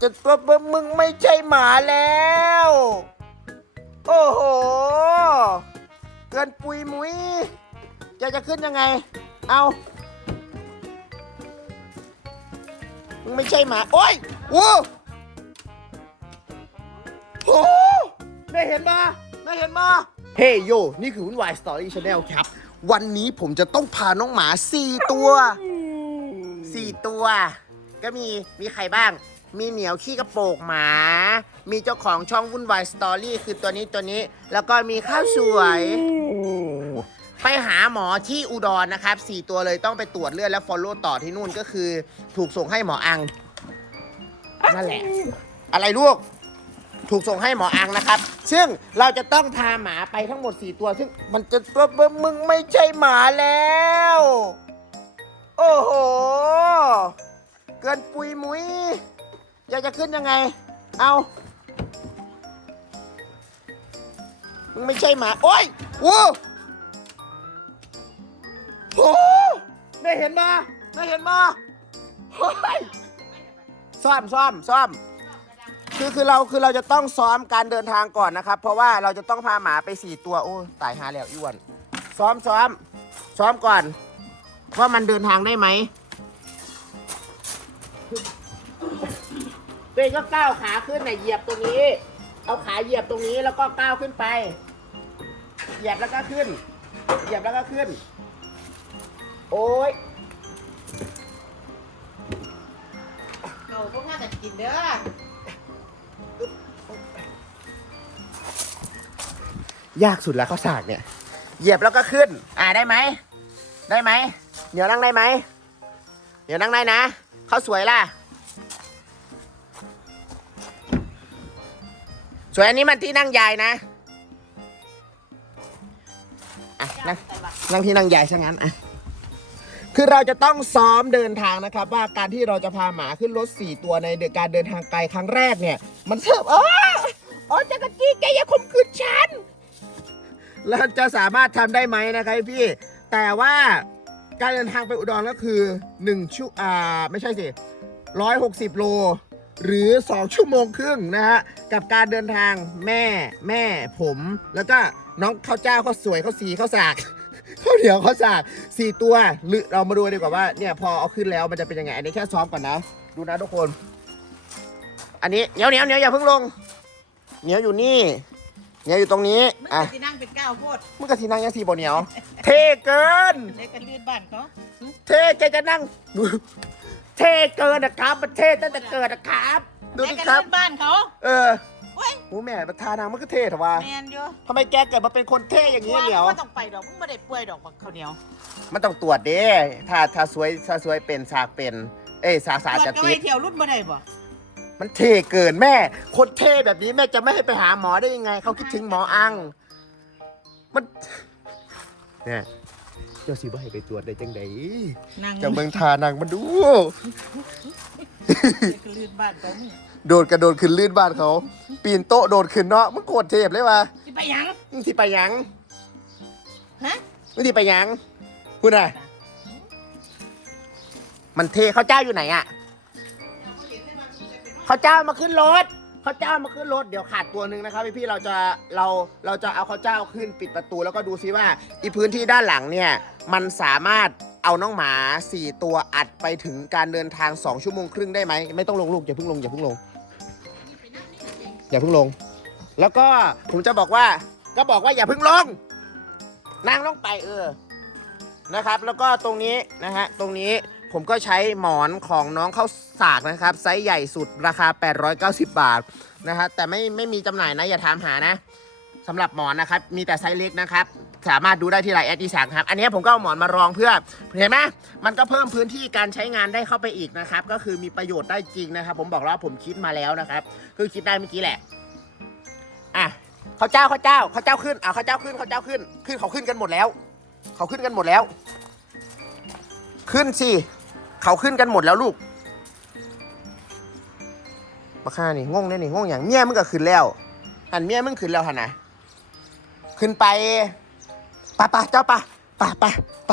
จะตัวมึงไม่ใช่หมาแล้ว โอ้โห เกินปุยมุยจะจะขึ้นยังไง เอามึงไม่ใช่หมา โอ้ยโว้โอ้ได้เห็นมาได้เห็นมา เฮ้ยโย นี่คือวุ่นวายสตอรี่ชาแนลครับ วันนี้ผมจะต้องพาน้องหมา 4 ตัว 4 ตัว ก็มี มีใครบ้าง มีเหนียวขี้กระโปกหมา มีเจ้าของช่องวุ่นวายสตอรี่คือตัวนี้ตัวนี้ แล้วก็มีข้าวสวย ไปหาหมอที่อุดรนะครับ 4 ตัวเลยต้องไปตรวจเลือดและ follow ต่อที่นู่นก็คือ ถูกส่งให้หมออังนั่นแหละ อะไรลูก ถูกส่งให้หมออังนะครับ ซึ่งเราจะต้องพาหมาไปทั้งหมด 4 ตัว ซึ่งมันจะตัวมึงไม่ใช่หมาแล้ว โอ้โห เกินปุยมุย อยากจะขึ้นยังไง เอามึงไม่ใช่หมา โอ้ยโว้โอ้ได้เห็นมาได้เห็นมาเฮ้ยซ่อมซ่อมซ่อม คือคือเราคือเราจะต้องซ้อมการเดินทางก่อนนะครับ เพราะว่าเราจะต้องพาหมาไปสี่ตัว โอ้ตายหาแล้วอ้วน ซ้อมซ้อม ซ้อมก่อน ว่ามันเดินทางได้ไหม ตัวเองก็ก้าวขาขึ้นนะเหยียบตรงนี้ เอาขาเหยียบตรงนี้แล้วก็ก้าวขึ้นไป เหยียบแล้วก็ขึ้น เหยียบแล้วก็ขึ้น โอ้ยเราพวกข้าจะกินเด้อยากสุดแล้วข้าวสากเนี่ย เหยียบแล้วก็ขึ้น อ่าได้ไหม ได้ไหมเหนียวนั่งได้ไหมเหนียวนั่งได้นะเขาวสวยล่ะ วยอันนี้มันที่นั่งยายนะอะนั่งนั่งที่นั่งใหญ่ซะงั้นอะคือเราจะต้องซ้อมเดินทางนะครับ ว่าการที่เราจะพาหมาขึ้นรถสี่ตัวในเดการเดินทางไกลครั้งแรกเนี่ย มันเสิร์ฟอ๋ออ๋อจักรจี้แกอย่าข่มขืนฉันแล้วจะสามารถทำได้ไหมนะครับพี่ แต่ว่าการเดินทางไปอุดรก็คือ1ชั่วอ่าไม่ใช่สิ160 โล หรือ 2 ชั่วโมงครึ่งนะฮะ กับการเดินทางแม่แม่ผม แล้วก็น้องข้าวเจ้าข้าวสวยข้าวสีข้าวสากข้าวเหนียวข้าวสากสี่ตัวหรือเรามาดูดีกว่าว่าเนี่ยพอเอาขึ้นแล้วมันจะเป็นยังไง อันนี้แค่ซ้อมก่อนนะ ดูนะทุกคน อันนี้เหนียวเหนียวเหนียวอย่าเพิ่งลง เหนียวอยู่นี่เหนียวอยู่ตรงนี้มันอะจะที่นั่งเป็นก้าวโพดมึงกะทีนั่งยังสีบเหนียว เท่เกิน เล็กกันลื่นบ้านเขา เท่แกจะนั่ง เท่เกินนะครับ มันเท่ตั้งแต่เกิดนะครับ ดูเล็กดิกันครับลื่นบ้านเขาเออเว้ยหูแม่ประธานางมันก็เท่เถอะวะแมนอยู่ทำไมแกเกิดมาเป็นคนเท่อย่างนี้เหนียวว่าต้องไปดอกมึงไม่ได้ป่วยดอกบักข้าวเหนียว มันต้องตรวจเด้ถ้าถ้าสวยถ้าสวยเป็นสากเป็น เอ้ยสากสากตรวจจะก็ติไม่ดเที่ยวรุ่นบ่ได้บ่มันเท่เกินแม่ คนเท่แบบนี้แม่จะไม่ให้ไปหาหมอได้ยังไง เขาคิดถึงหมออัง มันเนี่ยเจ้าสิบ่ให้ไปตรวจได้จังไดนั่งจะเมืองทานางมาดูเล็กกันลื่นบ้านเขามึงโดดกระโดดขึ้นลื่นบ้านเขา ปีนโต๊ะโดดขึ้นเนาะมันโคตรเทพเลยวะสิไปหยังมึงที่ไปหยังฮะมึงที่ไปหยังคุณอะมันเทเขาเจ้าอยู่ไหนอะเขาเจ้ามาขึ้นรถเขาเจ้ามาขึ้นรถเดี๋ยวขาดตัวหนึ่งนะครับพี่พี่เราจะเราเราจะเอาเขาเจ้าขึ้นปิดประตูแล้วก็ดูซิว่าอีพื้นที่ด้านหลังเนี่ยมันสามารถเอาน้องหมาสี่ตัวอัดไปถึงการเดินทางสองชั่วโมงครึ่งได้ไหมไม่ต้องลงลูกอย่าเพิ่งลงอย่าเพิ่งลงอย่าเพิ่งลง แล้วก็ผมจะบอกว่าก็บอกว่าอย่าเพิ่งลง นั่งลงไปเออนะครับ แล้วก็ตรงนี้นะฮะตรงนี้ ผมก็ใช้หมอนของน้องเข้าสากนะครับ ไซส์ใหญ่สุดราคา 890 บาทนะฮะแต่ไม่ไม่มีจำหน่ายนะ อย่าถามหานะสำหรับหมอนนะครับ มีแต่ไซส์เล็กนะครับ สามารถดูได้ที่ไลน์แอดดีสักครับ อันนี้ผมก็เอาหมอนมารองเพื่อเห็นไหมมันก็เพิ่มพื้นที่การใช้งานได้เข้าไปอีกนะครับ ก็คือมีประโยชน์ได้จริงนะครับ ผมบอกแล้ววาผมคิดมาแล้วนะครับ คือคิดได้เมื่อกี้แหละอะเขาเจ้าเขาเจ้าเขาเจ้าขึ้นอะเขาเจ้าขึ้นเขาเจ้าขึ้น ขึ้นเขาขึ้นกันหมดแล้ว เขาขึ้นกันหมดแล้ว ขึ้นสิ เขาขึ้นกันหมดแล้วลูกมาค่านี่งงแน่นี่งงอย่างเมียมึงก็ขึ้นแล้วหันเมียมึงขึ้นแล้วหันนะขึ้นไปไปไปเจ้าไปไปไปไป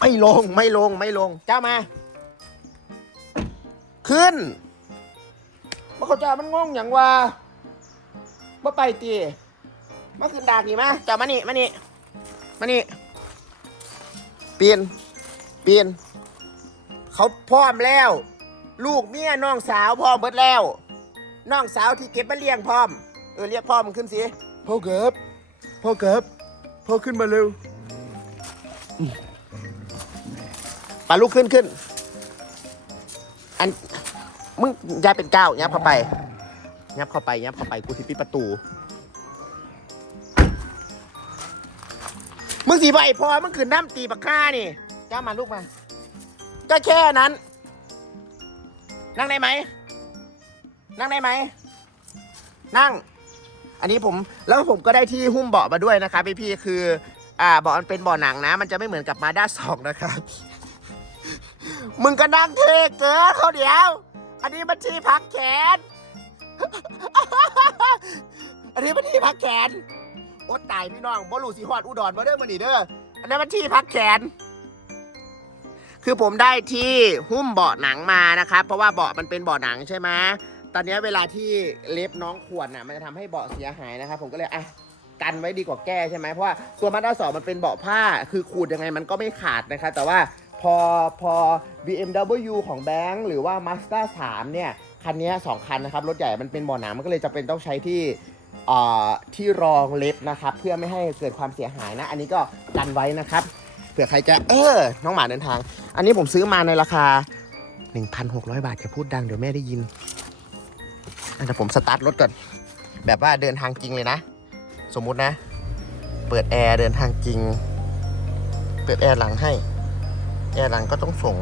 ไม่ลงไม่ลงไม่ลง เจ้ามา ขึ้นว่าเขาเจ้ามันงงอย่างว่าว่าไปตีมาขึ้นดากนี่มาเจ้ามานี่มานี่มานี่เปลี่ยนเปลี่ยน เขาพร้อมแล้ว ลูกเมียน้องสาวพร้อมเบิดแล้ว น้องสาวที่เก็บมาเลี้ยงพร้อม เออเรียกพ่อมันขึ้นสิพ่อเกิบพ่อเกิบพ่อขึ้นมาเร็วปาลูกขึ้นขึ้น อันมึงยายเป็นก้าวยับเข้าไปยับเข้าไปยับเข้าไปกูสิปิดประตู มึงสีใบพอมึงขืนน้ำตีปากข้านี่ก้ามาลูกมา ก็แค่นั้น นั่งได้ไหม นั่งได้ไหม นั่ง อันนี้ผมแล้วผมก็ได้ที่หุ้มเบาะมาด้วยนะครับพี่พี่คือ อ่าเบาะมันเป็นเบาะหนังนะ มันจะไม่เหมือนกับมาด้าสองนะครับ มึงก็นั่งเทเกินเขาเดียว อันนี้มันที่พักแขน อันนี้มันที่พักแขน โอ๊ตตายพี่น้องบ่รู้สิฮอดอุดรบ่เด้อมื้อนี้เด้อ อันนี้มันที่พักแขน คือผมได้ที่หุ้มเบาะหนังมานะครับ เพราะว่าเบาะมันเป็นเบาะหนังใช่ไหมตอนนี้เวลาที่เล็บน้องขวดน่ะมันจะทำให้เบาะเสียหายนะครับ ผมก็เลยอะกันไว้ดีกว่าแก้ใช่ไหมเพราะว่าตัวมาด้าสองมันเป็นเบาะผ้า คือขูดยังไงมันก็ไม่ขาดนะครับ แต่ว่าพอพอ BMW ของแบงค์หรือว่า Mazda 3 เนี่ย คันนี้สองคันนะครับ รถใหญ่มันเป็นเบาะหนังมันก็เลยจะเป็นต้องใช้ที่อ่อที่รองเล็บนะครับ เพื่อไม่ให้เกิดความเสียหายนะ อันนี้ก็กันไว้นะครับ เผื่อใครจะเออ น้องหมาเดินทาง อันนี้ผมซื้อมาในราคา 1,600 บาทอย่าพูดดังเดี๋ยวแม่ได้ยินอะเดี๋ยวผมสตาร์ทรถก่อน แบบว่าเดินทางจริงเลยนะ สมมุตินะ เปิดแอร์เดินทางจริง เปิดแอร์หลังให้ แอร์หลังก็ต้องส่ง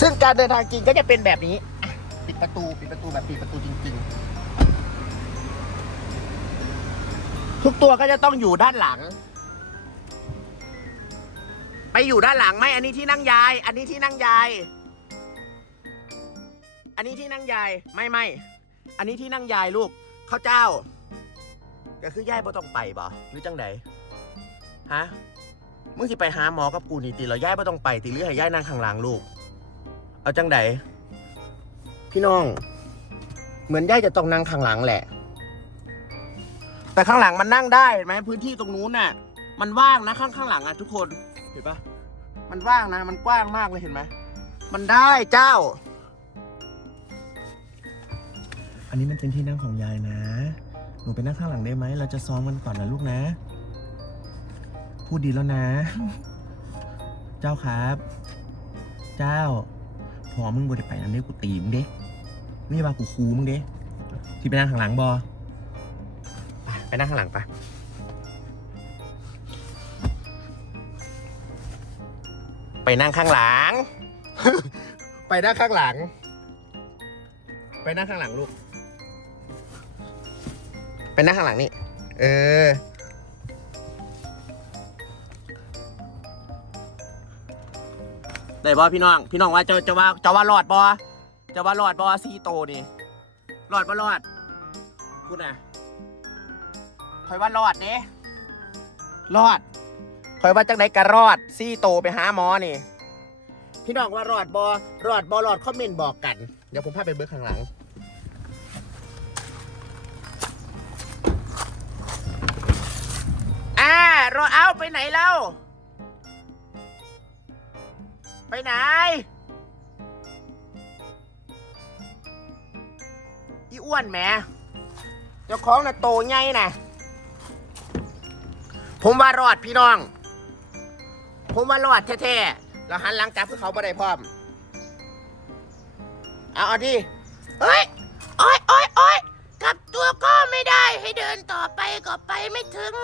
ซึ่งการเดินทางจริงก็จะเป็นแบบนี้ปิดประตูปิดประตูแบบปิดประตูจริง ๆ ทุกตัวก็จะต้องอยู่ด้านหลัง ไปอยู่ด้านหลังไหมอันนี้ที่นั่งยาย อันนี้ที่นั่งยาย อันนี้ที่นั่งยาย ไม่ไม่ อันนี้ที่นั่งยายลูกข้าวเจ้าก็คือยายบ่ต้องไปบ่หรือจังใดฮะ มึงสิไปหาหมอกับกูนี่ติเรายายบ่ต้องไปติหรือให้ยายนั่งข้างหลังลูก เอาจังใดพี่น้อง เหมือนยายจะต้องนั่งข้างหลังแหละ แต่ข้างหลังมันนั่งได้เห็นไหมพื้นที่ตรงนู้นน่ะ มันว่างนะข้างข้างหลังอะทุกคน เห็นปะมันว่างนะ มันกว้างมากเลยเห็นไหม มันได้เจ้า อันนี้มันเป็นที่นั่งของยายนะ หนูไปนั่งข้างหลังได้ไหม เราจะซ้อมกันก่อนนะลูกนะ พูดดีแล้วนะ เจ้าครับ เจ้า พอมึงบ่ได้ไปนั่นเด้กูตีมึงเด้นี่ว่ากูคูมึงเด้ที่ไปนั่งข้างหลังบอไปนั่งข้างหลังไป ไปนั่งข้างหลัง ไปนั่งข้างหลัง ไปนั่งข้างหลังลูก ไปนั่งข้างหลังนี่ เออ ได้บอพี่น้อง พี่น้องว่าจะจะว่าจะว่ารอดบอจะว่ารอดบอซีโตนี่ รอดบ่รอดพูดนะคอยว่ารอดเด้รอด คอยว่าจังไดกระรอดซี่โตไปหาหมอนี่ พี่น้องว่ารอดบอรอดบอรอดคอมเมนต์บอกกัน เดี๋ยวผมพาไปเบิร์ข้างหลัง อ่ารอเอาไปไหนเล่า ไปไหน อีอ้วนแหมเจ้าของน่ะโตใหญ่น่ะผมว่ารอดพี่น้อง ผมว่ารอดแท้ๆเราหันหลังกลับเพื่อเขาบ่ได้พร้อม เอาเอาดิเฮ้ยโอ้ยโอ้ยโอ้ยกลับตัวก็ไม่ได้ให้เดินต่อไปก็ไปไม่ถึง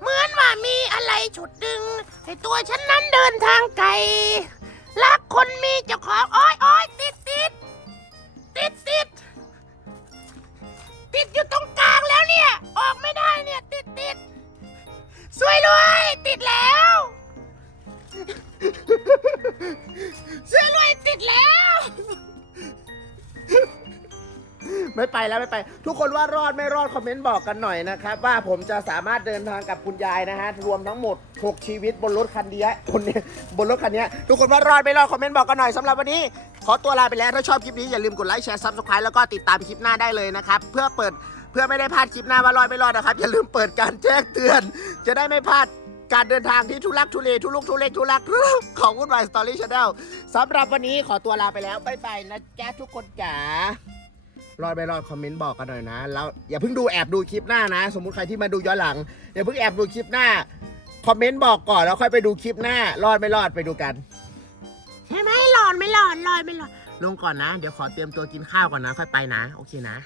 เหมือนว่ามีอะไรฉุดดึง ให้ตัวฉันนั้นเดินทางไกลรักคนมีเจ้าของโอ้ยโอ้ยติดติดติดติดติดอยู่ตรง แล้วไม่ไปแล้วไม่ไป ทุกคนว่ารอดไม่รอดคอมเมนต์บอกกันหน่อยนะครับว่าผมจะสามารถเดินทางกับคุณยายนะฮะรวมทั้งหมด 6 ชีวิตบนรถคันนี้คนนี้บนรถคันนี้ทุกคนว่ารอดไม่รอดคอมเมนต์บอกกันหน่อยสำหรับวันนี้ ขอตัวลาไปแล้วถ้าชอบคลิปนี้อย่าลืมกดไลค์แชร์ซับสไครต์แล้วก็ติดตามคลิปหน้าได้เลยนะครับเพื่อเปิดเพื่อไม่ได้พลาดคลิปหน้าว่ารอดไม่รอดนะครับอย่าลืมเปิดการแจ้งเตือน จะได้ไม่พลาดการเดินทางที่ทุลักทุเลทุลุกทุเลทุลักของวุ่นวายสตอรี่ชาแนลสำหรับวันนี้ขอตัวลาไปแล้วบ๊ายบายนะจ๊ะทุกคนจ๋า รอดไม่รอดคอมเมนต์บอกกันหน่อยนะ แล้วอย่าเพิ่งดูแอบดูคลิปหน้านะ สมมุติใครที่มาดูย้อนหลังอย่าเพิ่งแอบดูคลิปหน้าคอมเมนต์บอกก่อนแล้วค่อยไปดูคลิปหน้ารอดไม่รอดไปดูกันใช่ไหมรอดไม่รอดรอดไม่รอดลงก่อนนะ เดี๋ยวขอเตรียมตัวกินข้าวก่อนนะ ค่อยไปนะ โอเคนะ